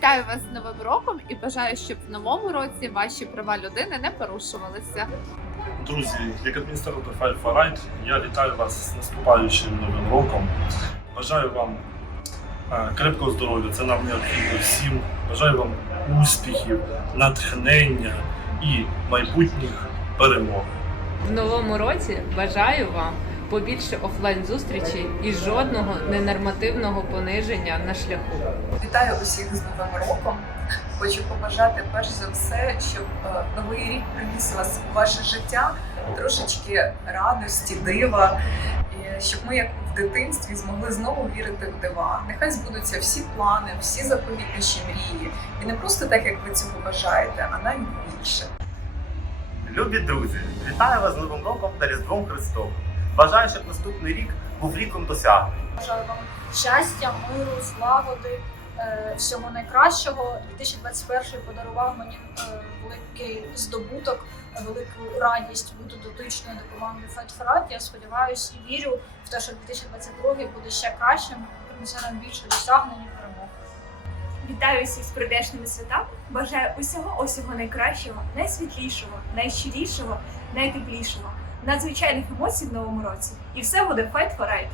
Вітаю вас з Новим роком і бажаю, щоб в новому році ваші права людини не порушувалися. Друзі, як адміністратор for Right, я вітаю вас з наступаючим новим роком. Бажаю вам е, крепкого здоров'я, це нам необхідно всім. Бажаю вам успіхів, натхнення і майбутніх перемог. В новому році бажаю вам побільше офлайн зустрічей і жодного ненормативного пониження на шляху. Вітаю усіх з Новим роком. Хочу побажати перш за все, щоб е, новий рік приніс вас у ваше життя трошечки радості, дива, і щоб ми, як в дитинстві, змогли знову вірити в дива. Нехай збудуться всі плани, всі заповітніші мрії, і не просто так, як ви цього бажаєте, а навіть більше. Любі друзі, вітаю вас з Новим роком та Різдвом Христовим. Бажаю, щоб наступний рік був ріком досягнень. Бажаю вам щастя, миру, злагоди, е, всього найкращого. 2021 подарував мені е, великий здобуток, велику радість бути дотичною до команди Fight. Я сподіваюся і вірю в те, що 2022 буде ще кращим, принесе нам більше досягнень і перемог. Вітаю всіх з прийдешними святами. Бажаю усього усього найкращого, найсвітлішого, найщирішого, найтеплішого, надзвичайних емоцій в новому році. І все буде fight for right.